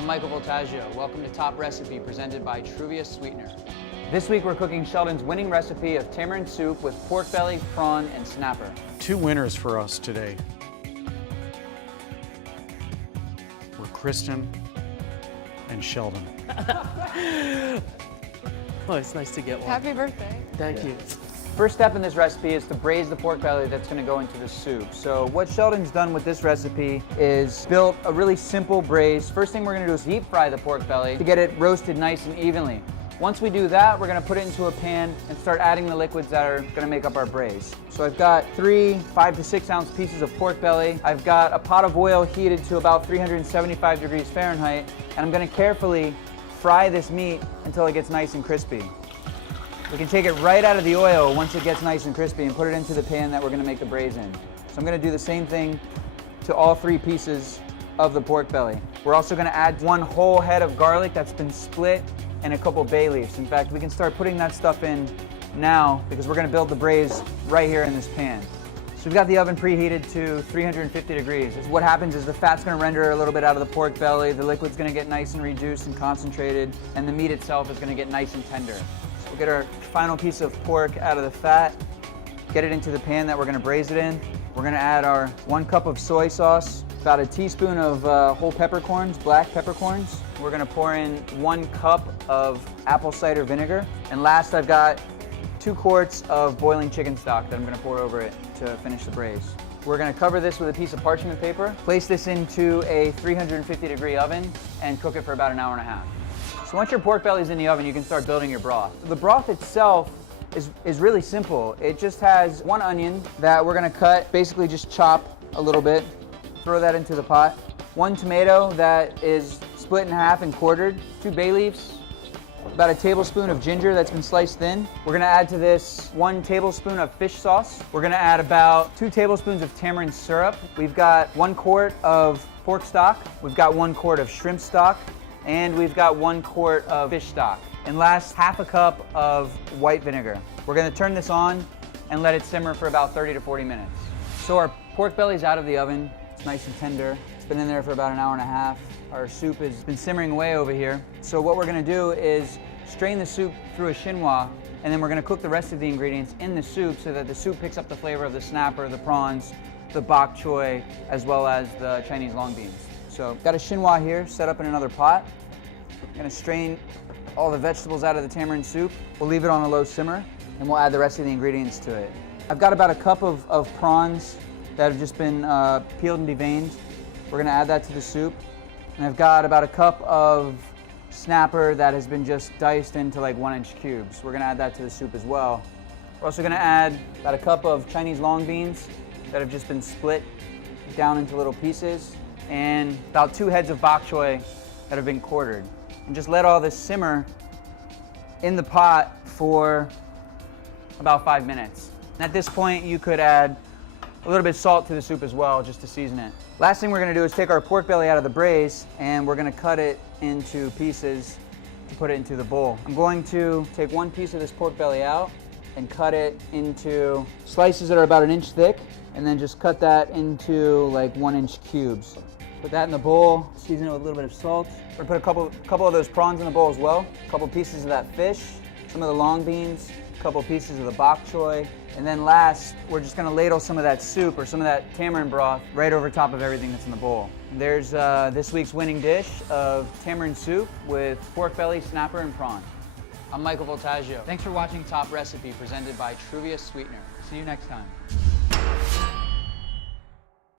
I'm Michael Voltaggio. Welcome to Top Recipe, presented by Truvia Sweetener. This week we're cooking Sheldon's winning recipe of tamarind soup with pork belly, prawn, and snapper. Two winners for us today were Kristen and Sheldon. Oh, it's nice to get one. Happy birthday. Thank you. First step in this recipe is to braise the pork belly that's going to go into the soup. So what Sheldon's done with this recipe is built a really simple braise. First thing we're going to do is deep fry the pork belly to get it roasted nice and evenly. Once we do that, we're going to put it into a pan and start adding the liquids that are going to make up our braise. So I've got 3 5 to 6 ounce pieces of pork belly. I've got a pot of oil heated to about 375 degrees Fahrenheit, and I'm going to carefully fry this meat until it gets nice and crispy. We can take it right out of the oil once it gets nice and crispy and put it into the pan that we're going to make the braise in. So I'm going to do the same thing to all 3 pieces of the pork belly. We're also going to add 1 whole head of garlic that's been split and a couple bay leaves. In fact, we can start putting that stuff in now because we're going to build the braise right here in this pan. So we've got the oven preheated to 350 degrees. What happens is the fat's going to render a little bit out of the pork belly, the liquid's going to get nice and reduced and concentrated, and the meat itself is going to get nice and tender. So we'll get our final piece of pork out of the fat, get it into the pan that we're going to braise it in. We're going to add our 1 cup of soy sauce, about a teaspoon of whole peppercorns, black peppercorns. We're going to pour in 1 cup of apple cider vinegar. And last, I've got 2 quarts of boiling chicken stock that I'm going to pour over it to finish the braise. We're going to cover this with a piece of parchment paper, place this into a 350 degree oven, and cook it for about 1.5 hours. So once your pork belly's in the oven, you can start building your broth. The broth itself is really simple. It just has 1 onion that we're going to cut, basically just chop a little bit, throw that into the pot. 1 tomato that is split in half and quartered, 2 bay leaves, about a tablespoon of ginger that's been sliced thin. We're gonna add to this 1 tablespoon of fish sauce. We're gonna add about 2 tablespoons of tamarind syrup. We've got 1 quart of pork stock. We've got 1 quart of shrimp stock. And we've got 1 quart of fish stock. And last, half a cup of white vinegar. We're gonna turn this on and let it simmer for about 30 to 40 minutes. So our pork belly's out of the oven. It's nice and tender. It's been in there for about 1.5 hours. Our soup has been simmering away over here. So what we're gonna do is strain the soup through a chinois, and then we're gonna cook the rest of the ingredients in the soup so that the soup picks up the flavor of the snapper, the prawns, the bok choy, as well as the Chinese long beans. So got a chinois here set up in another pot. I'm gonna strain all the vegetables out of the tamarind soup. We'll leave it on a low simmer, and we'll add the rest of the ingredients to it. I've got about a cup of prawns that have just been peeled and deveined. We're gonna add that to the soup. And I've got about a cup of snapper that has been just diced into like 1-inch cubes. We're gonna add that to the soup as well. We're also gonna add about a cup of Chinese long beans that have just been split down into little pieces, and about 2 heads of bok choy that have been quartered. And just let all this simmer in the pot for about 5 minutes. And at this point, you could add a little bit of salt to the soup as well, just to season it. Last thing we're gonna do is take our pork belly out of the braise, and we're gonna cut it into pieces to put it into the bowl. I'm going to take 1 piece of this pork belly out and cut it into slices that are about 1 inch thick, and then just cut that into like 1-inch cubes. Put that in the bowl, season it with a little bit of salt. We're gonna put a couple of those prawns in the bowl as well, a couple pieces of that fish, some of the long beans, a couple pieces of the bok choy, and then last, we're just gonna ladle some of that soup or some of that tamarind broth right over top of everything that's in the bowl. There's this week's winning dish of tamarind soup with pork belly, snapper, and prawn. I'm Michael Voltaggio. Thanks for watching Top Recipe, presented by Truvia Sweetener. See you next time.